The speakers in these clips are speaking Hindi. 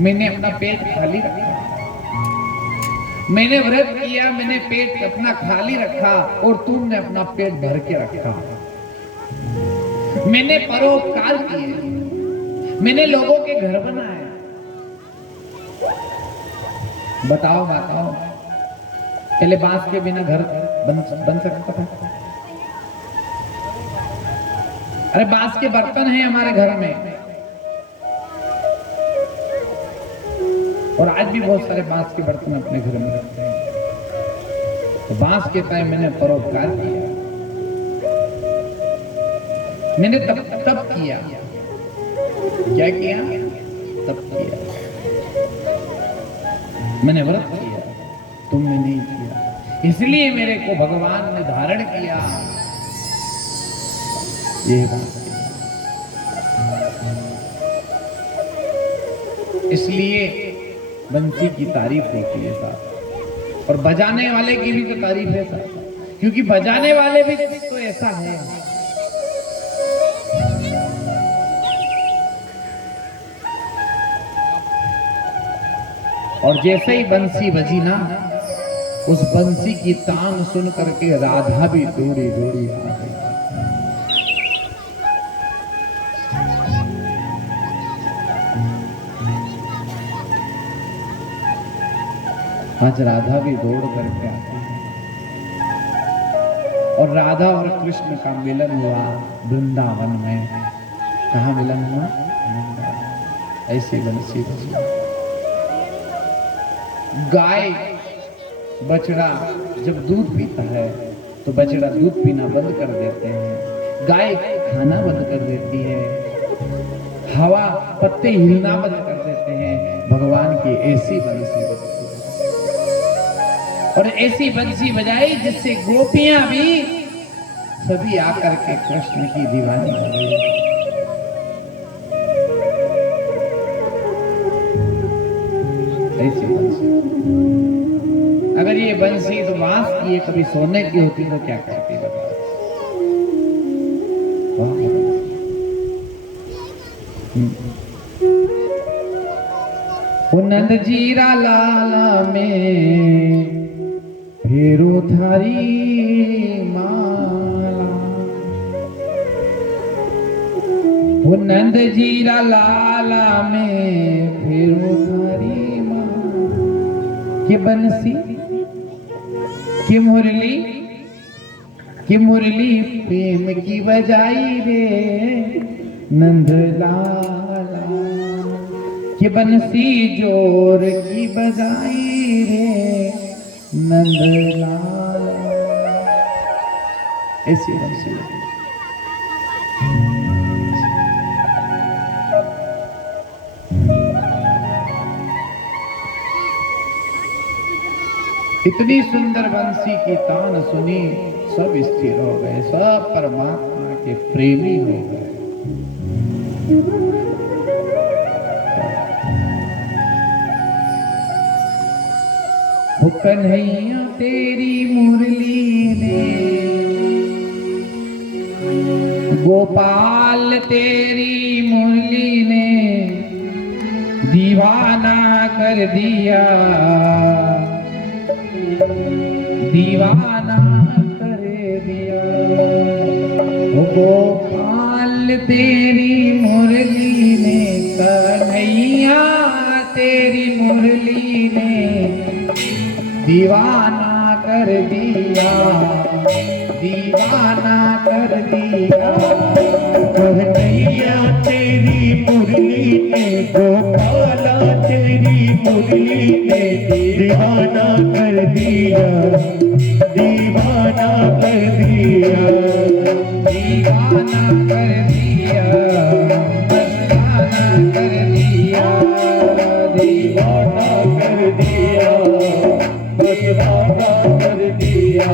मैंने अपना पेट खाली रखा, मैंने व्रत किया, मैंने पेट अपना खाली रखा और तुमने अपना पेट भर के रखा। मैंने परोपकार किए, मैंने लोगों के घर बनाए। बताओ माताओं, पहले बांस के बिना घर बन सकता था? अरे बांस के बर्तन हैं हमारे घर में, और आज भी बहुत सारे बांस के बर्तन अपने घर में रखते हैं। तो बांस के टाइम मैंने परोपकार किया, मैंने तब किया। क्या किया? तब किया। मैंने व्रत किया, तुमने नहीं किया, इसलिए मेरे को भगवान ने धारण किया। ये बात इसलिए बंसी की तारीफ होती है साहब, और बजाने वाले की भी तो तारीफ है साहब, क्योंकि बजाने वाले भी तो ऐसा है। और जैसे ही बंसी बजी ना, उस बंसी की तान सुन करके राधा भी दौड़ी दौड़ी आ गई। आज राधा भी दौड़ करके आती है, और राधा और कृष्ण का मिलन हुआ वृंदावन में। कहाँ मिलन हुआ? ऐसी बंसी बजी। गाय बछड़ा जब दूध पीता है तो बछड़ा दूध पीना बंद कर देते हैं, गाय खाना बंद कर देती है, हवा पत्ते हिलना बंद कर देते हैं। भगवान की ऐसी बंसी बजती है, और ऐसी बंसी बजाई जिससे गोपियां भी सभी आकर के कृष्ण की दीवानी हो गई। ऐसी बंसी, अगर ये बंसी तो बांस की, ये कभी सोने की होती तो क्या करती? नंद जीरा लाला में फेरो थारी माला, वो नंद जीरा लाला में फेरो थारी माला। के बंसी कि मुरली प्रेम की बजाई रे नंद लाला, कि बंसी जोर की बजाई रे नंद लाला। ऐसी बंसी इतनी सुंदर बंसी की तान सुनी, सब स्थिर हो गए, सब परमात्मा के प्रेमी हो गए। कन्हैया तेरी मुरली ने, गोपाल तेरी मुरली ने दीवाना कर दिया, दीवाना कर दिया। गोपाल तेरी मुरली ने, कन्हैया तेरी मुरली ने दीवाना कर दिया, दीवाना कर दिया। कन्हैया तेरी मुरली ने, गोपाला तेरी मुरली ने दीवाना कर दिया, दीवाना कर दिया, दीवाना कर दिया, मस्ताना कर दिया, दीवाना कर दिया, दीवाना कर दिया।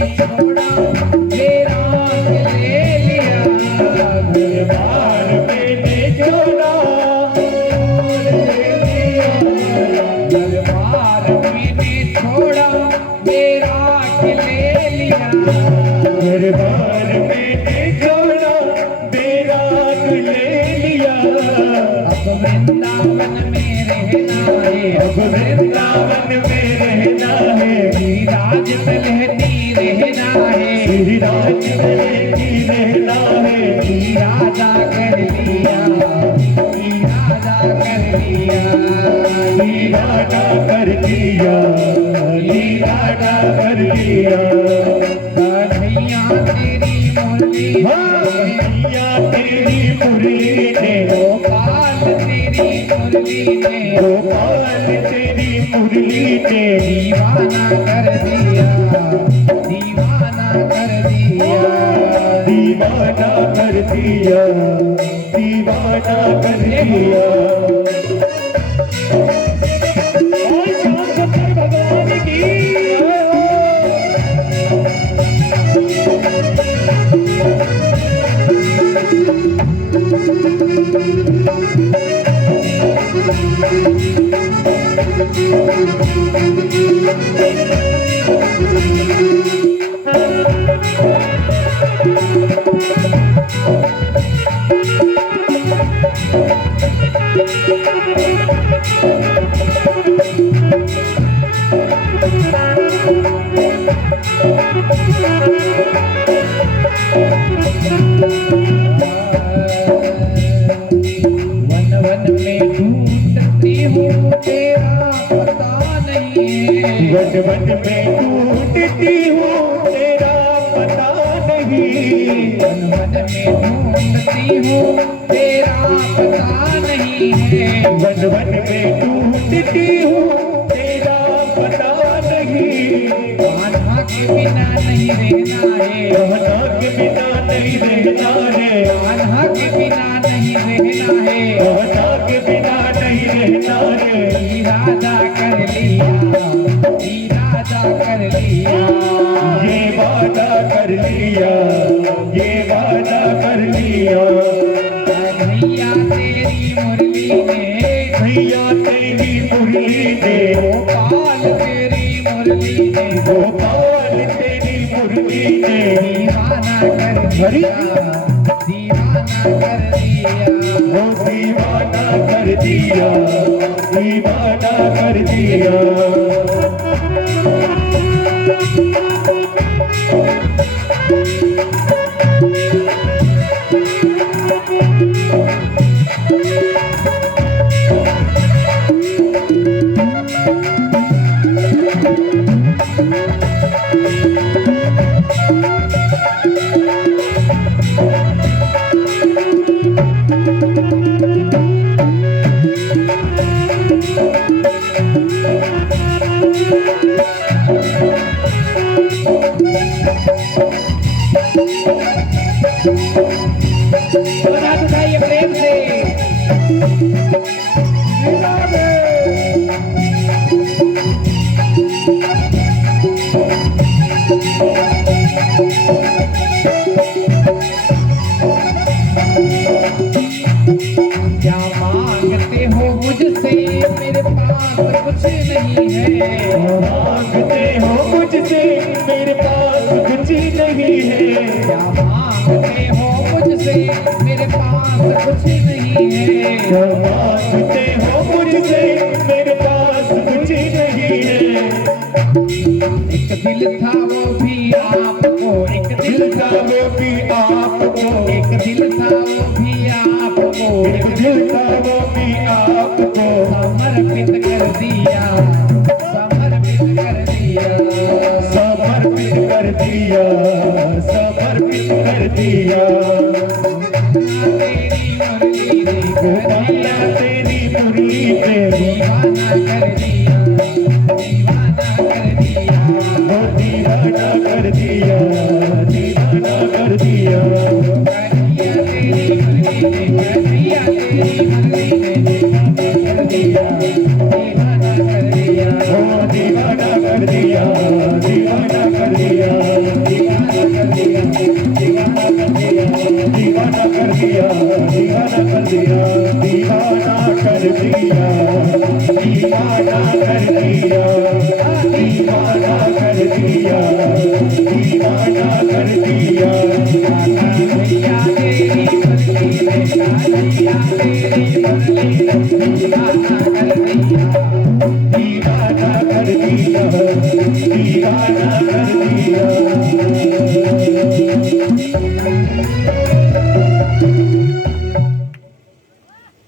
छोड़ा मेरा ले लिया, दरबार मैंने छोड़ा दरबार मैंने छोड़ा मेरा ले लिया, दरबार मैंने छोड़ा बैराग ले लिया। अब वृंदावन में रहना है, अब वृंदावन में रहना है, गिरिराज में लहती रहना है, गिरिराज में रहती रहना है। राजा कर लिया, राजा कर लिया, दीवाना कर दिया, दीवाना कर दिया। कन्हैया तेरी मुरली मैया तेरी मुरली ने, गोपाल तेरी मुरली ने गोपाल तेरी मुरली ने दीवाना कर दिया, दीवाना कर दिया, दीवाना कर दिया, दीवाना कर दिया। और श्याम सुंदर भगवान की वन वन में ढूंढती हूँ तेरा पता नहीं है, वन वन में ढूंढती हूँ तेरा पता नहीं। वन वन में ढूंढती हूँ तेरा पता नहीं है, वन वन में ढूंढती हूँ तेरा पता नहीं। कान्हा के बिना नहीं रहना है, कहना के बिना नहीं रहना है, कान्हा के बिना नहीं रहना है, कहना के बिना नहीं रहना है। इरादा कर लिया, इरादा कर लिया, ये वादा कर लिया, ये वादा कर लिया। कन्हैया तेरी मुरली ने भैया तेरी मुरली ने, गोपाल तेरी मुरली ने गोपाल तेरी मुरली ने दीवाना कर दिया, दीवाना कर दिया, वो दीवाना कर दिया, दीवाना कर दिया। और हाथ उठाइए प्रेम से। क्या मांगते हो मुझसे, मेरे पास कुछ नहीं है, मांगते हो मुझसे, मेरे पास कुछ नहीं है। क्या मांगते हो मुझसे, मेरे पास कुछ नहीं है, क्या मांगते हो मुझसे, मेरे पास कुछ नहीं है। एक दिल था वो भी आपको, एक दिल दिल था वो भी आपको, एक दिल था वो भी आपको, एक दिल था वो भी आपको समर्पित कर दिया, समर्पित कर दिया, समर्पित कर दिया, समर्पित कर दिया। तेरी मुरली ने गोपाला तेरी मुरली ने दीवाना कर दिया, दीवाना कर दिया, वो दीवाना कर दिया, दीवाना कर दिया। कन्हैया तेरी मुरली ने, कन्हैया तेरी मुरली ने दीवाना कर दिया, दीवाना कर दिया, वो दीवाना कर दिया, दीवाना कर दिया। दीवाना कर दिया, दीवाना कर दिया, दीवाना कर दिया, दीवाना कर दिया, दीवाना कर दिया, दीवाना कर दिया। भैया तेरी मर्जी बेटा भैया तेरी मर्जी दीवाना कर दिया, दीवाना कर दिया, दीवाना कर दिया।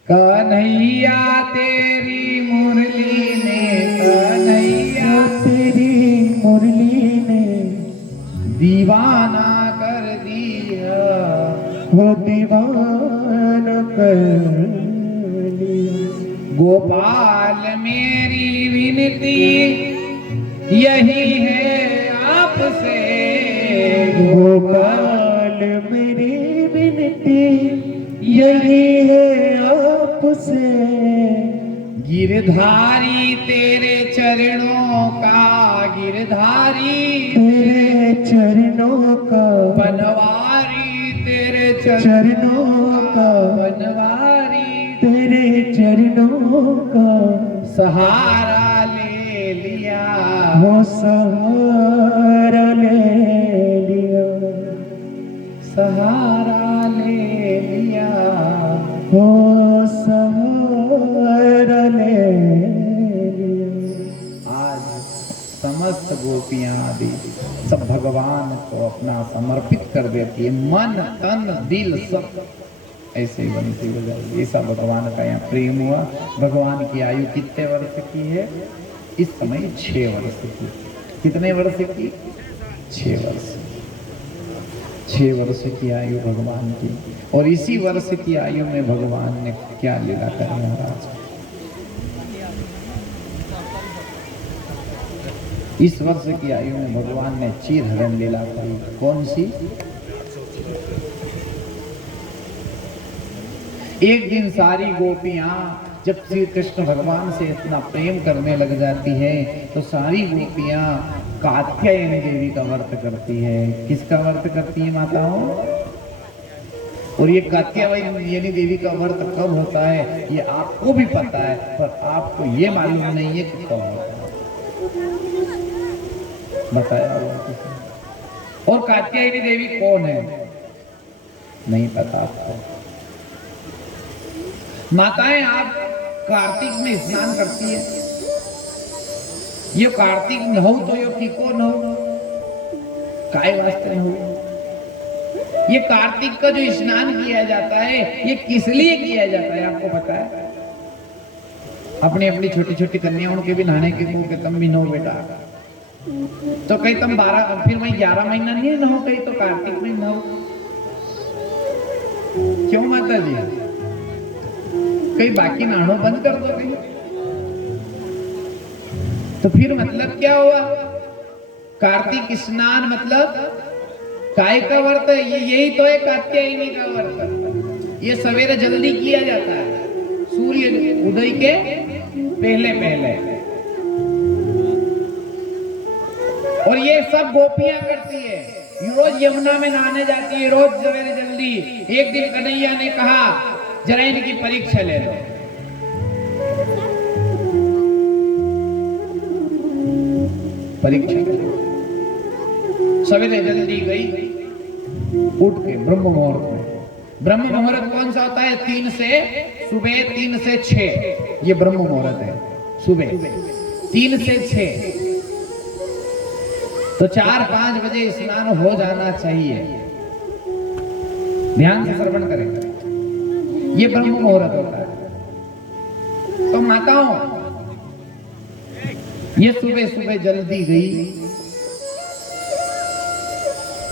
कन्हैया तेरी मुरली ने, कन्हैया तेरी मुरली ने दीवाना कर दिया, वो दीवाना कर दिया। गोपाल मेरी विनती यही है आपसे, गोपाल मेरी विनती यही है आपसे, गिरधारी तेरे चरणों का, गिरधारी तेरे चरणों का, बनवारी तेरे चरणों का, बनवारी तेरे चरणों का सहारा ले लिया, वो सहारा ले लिया, सहारा ले लिया। वो सहारा ले लिया। आज समस्त गोपियां आदि सब भगवान को अपना समर्पित कर देती है, मन तन दिल सब ऐसे ही बनती बजाई। ऐसा भगवान का यहाँ प्रेम हुआ। भगवान की आयु कितने वर्ष की है इस समय? 6 वर्ष की। कितने वर्ष की? 6 वर्ष। 6 वर्ष की आयु भगवान की। और इसी वर्ष की आयु में भगवान ने क्या लीला करी महाराज। इस वर्ष की आयु में भगवान ने चीरहरण लीला करी। कौन सी? एक दिन सारी गोपियां जब श्री कृष्ण भगवान से इतना प्रेम करने लग जाती है तो सारी गोपियां कात्यायनी देवी का व्रत करती है। किसका व्रत करती है माताओं? और ये कात्यायनी देवी का व्रत कब होता है ये आपको भी पता है, पर आपको ये मालूम नहीं है कि कब होता है। बताया हुआ किसी? और कात्यायनी देवी कौन है? नहीं पता आपको? माताएं आप कार्तिक में स्नान करती है। ये कार्तिक नहु तो यो किको नहु काय वास्ते नहु। ये कार्तिक का जो स्नान किया जाता है ये किस लिए किया जाता है आपको पता है? अपनी अपनी छोटी छोटी कन्याओं के भी नहाने के मुंह के तुम भी नहो बेटा। तो कहीं तुम 12 फिर वही 11 महीना नहीं नहो, कहीं तो कार्तिक में नहो। क्यों माता जी? कहीं बाकी नहानो बंद कर दो कहीं। तो फिर मतलब क्या हुआ? कार्तिक स्नान मतलब काय का व्रत है? ये यही तो है कात्यायनी का व्रत। ये सवेरे जल्दी किया जाता है, सूर्य उदय के पहले पहले। और ये सब गोपियां करती है। रोज यमुना में नहाने जाती है, रोज सवेरे जल्दी। एक दिन कन्हैया ने कहा जरा इनकी परीक्षा ले लो। परीक्षा सवेरे जल्दी गई, उठ के ब्रह्म मुहूर्त में। ब्रह्म मुहूर्त कौन सा होता है? 3 से सुबह 3 से 6 ये ब्रह्म मुहूर्त है। सुबह 3 से 6 तो 4-5 बजे स्नान हो जाना चाहिए। ध्यान से श्रवण करेंगे, ये ब्रह्म मुहूर्त होता है। तो माताओं ये सुबह सुबह जल्दी गई,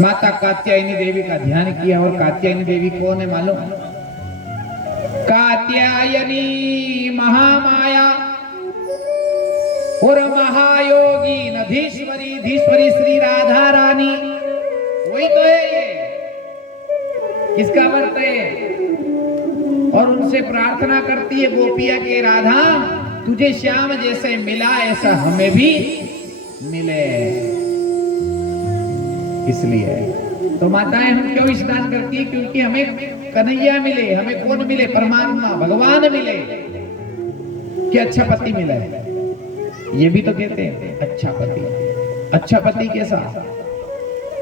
माता कात्यायनी देवी का ध्यान किया। और कात्यायनी देवी कौन है मालूम? कात्यायनी महामाया और महायोगी नधीश्वरी धीश्वरी श्री राधा रानी, वही तो है ये। किसका व्रत है? और उनसे प्रार्थना करती है गोपिया के, राधा तुझे श्याम जैसे मिला ऐसा हमें भी मिले। इसलिए तो माताएं हम क्यों स्नान करती है? क्योंकि हमें कन्हैया मिले, हमें कौन मिले? परमात्मा भगवान मिले, कि अच्छा पति मिला है। ये भी तो कहते हैं अच्छा पति। अच्छा पति कैसा?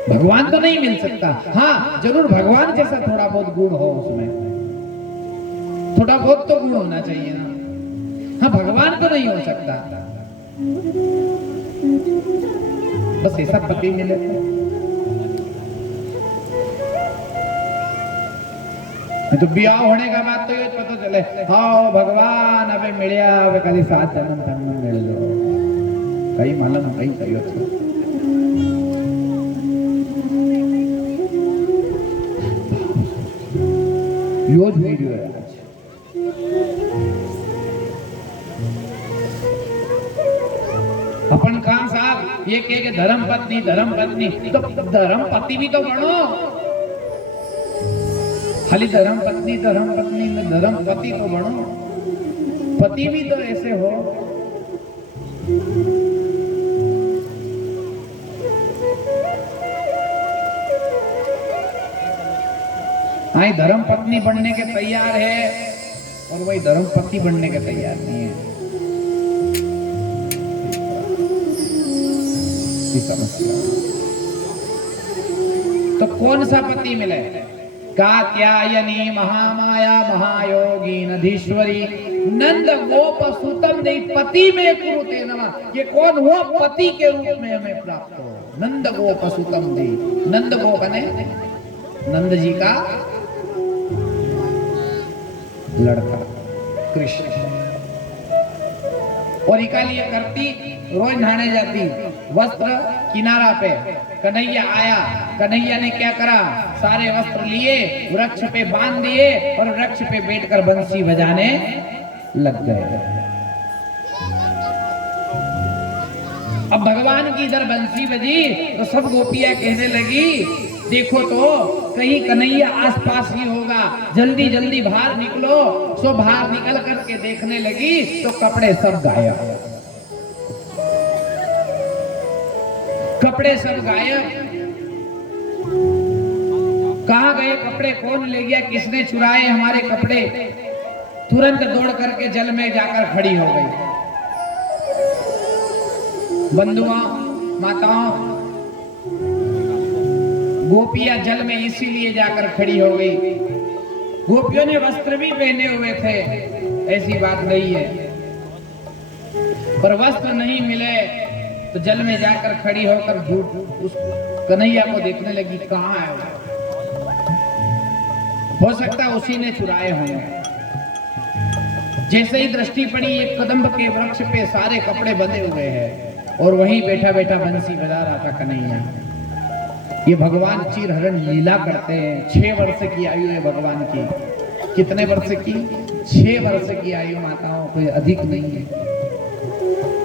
भगवान तो नहीं मिल सकता, हाँ जरूर भगवान जैसा थोड़ा बहुत गुण हो उसमें, थोड़ा बहुत तो गुण होना चाहिए ना। हाँ भगवान तो नहीं हो सकता, बस ऐसा पति मिले। तो ब्याह होने का बाद तो ये पता चले हाँ भगवान अबे मिलिया अबे कभी 7 जन्म तक मिल लो कहीं मालूम कहीं कहियो छो। यो જ वीडियो है आज। अपन कहां साहब ये कहे कि धर्म पत्नी तो धर्म पति भी तो बनो। खाली धर्म पत्नी में धर्म पति तो बनो, पति भी तो ऐसे हो। आई धर्म पत्नी बनने के तैयार है और वही धर्म पति बनने के तैयार नहीं है। तो कौन सा पति मिले? कात्यायनी महामाया महायोगी नधीश्वरी नंद गोप सुतम देई पति में कुरुते नमः। ये कौन हुआ? पति के रूप में हमें प्राप्त हो। नंद गोप सुतम देई, नंद गोप ने नंद जी का लड़का कृष्ण। और इकालिए करती रोज नहाने जाती, वस्त्र किनारा पे, कन्हैया आया, कन्हैया ने क्या करा? सारे वस्त्र लिए वृक्ष पे बांध दिए और वृक्ष पे बैठकर बंसी बजाने लग गए। अब भगवान की इधर बंसी बजी तो सब गोपियां कहने लगी देखो तो कहीं कन्हैया आसपास ही होगा, जल्दी जल्दी बाहर निकलो। सो बाहर निकल करके देखने लगी तो कपड़े सब गायब, कपड़े सब गायब। कहाँ गए कपड़े? कौन ले गया? किसने चुराए हमारे कपड़े? तुरंत दौड़ करके जल में जाकर खड़ी हो गई। बंधुओं माताओं गोपियां जल में इसीलिए जाकर खड़ी हो गई। गोपियों ने वस्त्र भी पहने हुए थे, ऐसी बात नहीं है, पर वस्त्र नहीं मिले तो जल में जाकर खड़ी होकर झूठ उस कन्हैया को देखने लगी। कहाँ है वो? हो सकता है उसी ने चुराए होंगे। जैसे ही दृष्टि पड़ी एक कदम्ब के वृक्ष पे सारे कपड़े बंधे हुए हैं और वहीं बैठा बैठा बंसी बजा रहा था कन्हैया। ये भगवान चिरहरण लीला करते हैं। 6 वर्ष की आयु है भगवान की। कितने वर्ष की? 6 वर्ष की आयु माताओं, कोई अधिक नहीं है।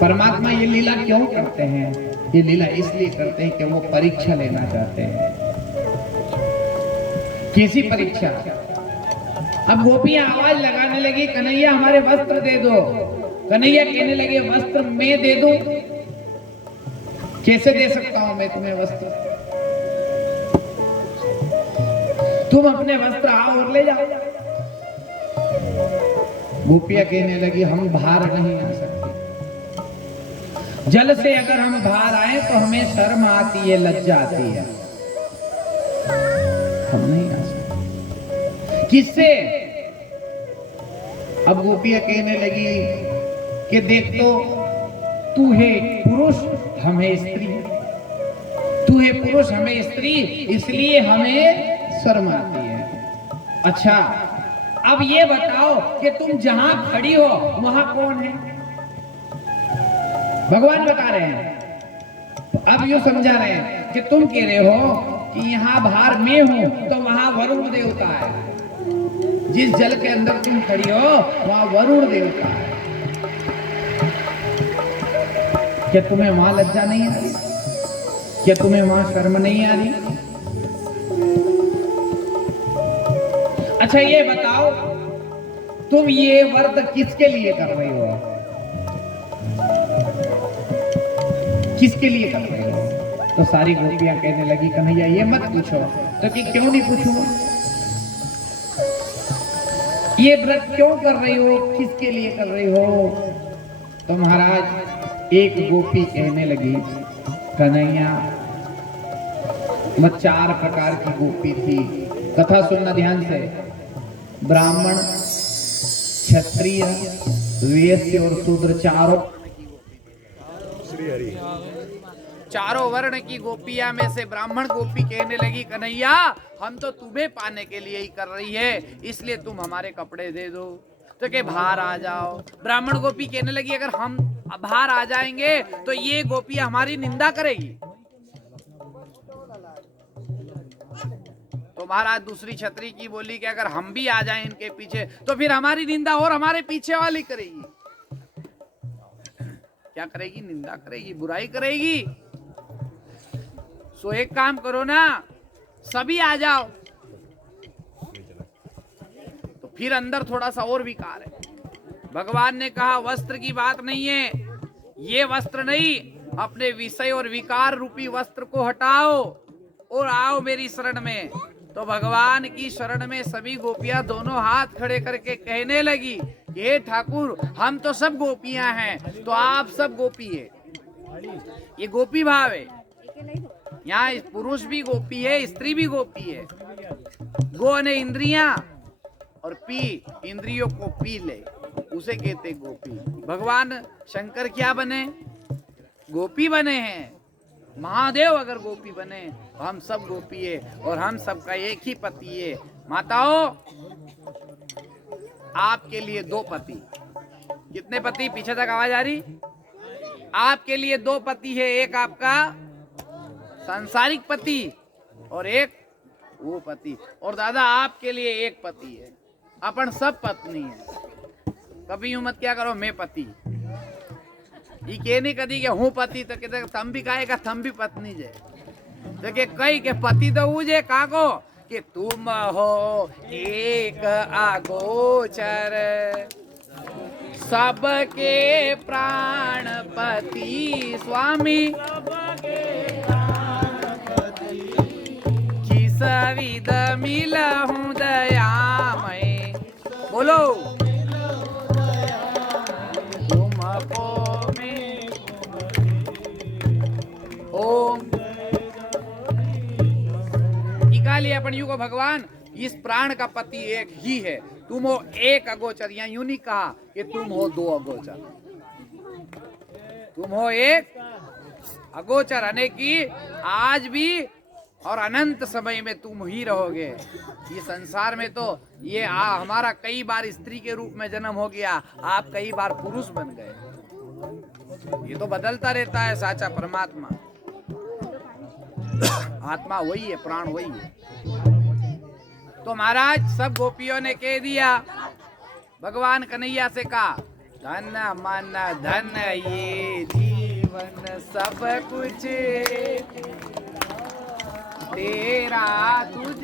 परमात्मा ये लीला क्यों करते हैं? ये लीला इसलिए करते हैं कि वो परीक्षा लेना चाहते हैं। कैसी परीक्षा? अब गोपियां आवाज लगाने लगी कन्हैया हमारे वस्त्र दे दो। कन्हैया कहने लगे वस्त्र मैं दे दूं? कैसे दे सकता हूं मैं तुम्हें वस्त्र? तुम अपने वस्त्र आओ और ले जाओ। गोपियां कहने लगी हम बाहर नहीं आ सकते, जल से अगर हम बाहर आए तो हमें शर्म आती है, लज्जा आती है, हम नहीं आ सकते। किससे? अब गोपियां कहने लगी कि देख तो तू है पुरुष हम है स्त्री, तू है पुरुष हमें स्त्री, इसलिए हमें शर्म आती है। अच्छा अब ये बताओ कि तुम जहां खड़ी हो वहां कौन है? भगवान बता रहे हैं। अब यूं समझा रहे हैं कि तुम कह रहे हो कि यहाँ बाहर मैं हूं तो वहां वरुण देवता है। जिस जल के अंदर तुम खड़ी हो वहां वरुण देवता है। क्या तुम्हें वहां लज्जा नहीं आ रही? क्या तुम्हें वहां शर्म नहीं आ रही? अच्छा ये बताओ तुम ये व्रत किसके लिए कर रही हो? किसके लिए कर रहे हो? तो सारी गोपियां कहने लगी कन्हैया ये मत पूछो। तो कि क्यों नहीं पूछूंगा, ये व्रत क्यों कर रही हो, किसके लिए कर रही हो? तो महाराज एक गोपी कहने लगी कन्हैया, वह 4 प्रकार की गोपी थी। कथा सुनना ध्यान से। ब्राह्मण, क्षत्रिय, वैश्य और शूद्र, चारों वर्ण की गोपियां में से ब्राह्मण गोपी कहने लगी कन्हैया हम तो तुम्हें पाने के लिए ही कर रही है, इसलिए तुम हमारे कपड़े दे दो। तो के बाहर आ जाओ। ब्राह्मण गोपी कहने लगी अगर हम बाहर आ जाएंगे तो ये गोपी हमारी निंदा करेगी। तो महाराज दूसरी छतरी की बोली कि अगर हम भी आ जाएं इनके पीछे तो फिर हमारी निंदा और हमारे पीछे वाली करेगी। क्या करेगी? निंदा करेगी, बुराई करेगी। सो एक काम करो ना, सभी आ जाओ। तो फिर अंदर थोड़ा सा और विकार है। भगवान ने कहा वस्त्र की बात नहीं है, ये वस्त्र नहीं, अपने विषय और विकार रूपी वस्त्र को हटाओ और आओ मेरी शरण में। तो भगवान की शरण में सभी गोपियां दोनों हाथ खड़े करके कहने लगी हे ठाकुर हम तो सब गोपियां हैं, तो आप सब गोपी है। ये गोपी भाव है। यहाँ पुरुष भी गोपी है, स्त्री भी गोपी है। गो ने इंद्रियां और पी, इंद्रियों को पी ले, उसे कहते गोपी। भगवान शंकर क्या बने? गोपी बने हैं। महादेव अगर गोपी बने तो हम सब गोपी है और हम सबका एक ही पति है। माताओं आपके लिए 2 पति। कितने पति? पीछे तक आवाज आ रही? आपके लिए 2 पति है, एक आपका सांसारिक पति और एक वो पति। और दादा आपके लिए एक पति है, अपन सब पत्नी है। कभी यूं मत क्या करो मैं पति, ये कहने कदी के हूँ पति तो कहते तम भी कहेगा थम भी पत्नी जे। तो के कई के पति तो उजे काको कि तुम हो एक अगोचर सबके प्राणपति स्वामी किसविद मिलहूं दयामय। बोलो तुमको मैं ओम। निकालिए अपन यू को भगवान इस प्राण का पति एक ही है, तुम हो एक अगोचर। या यूं नहीं कहा कि तुम हो 2 अगोचर, तुम हो एक अगोचर। अनेकी आज भी और अनंत समय में तुम ही रहोगे। ये संसार में तो ये हमारा कई बार स्त्री के रूप में जन्म हो गया, आप कई बार पुरुष बन गए। ये तो बदलता रहता है साचा परमात्मा। आत्मा वही है, प्राण वही है। तो महाराज सब गोपियों ने कह दिया, भगवान कन्हैया से कहा धन मन धन ये जीवन सब कुछ तेरा तुझ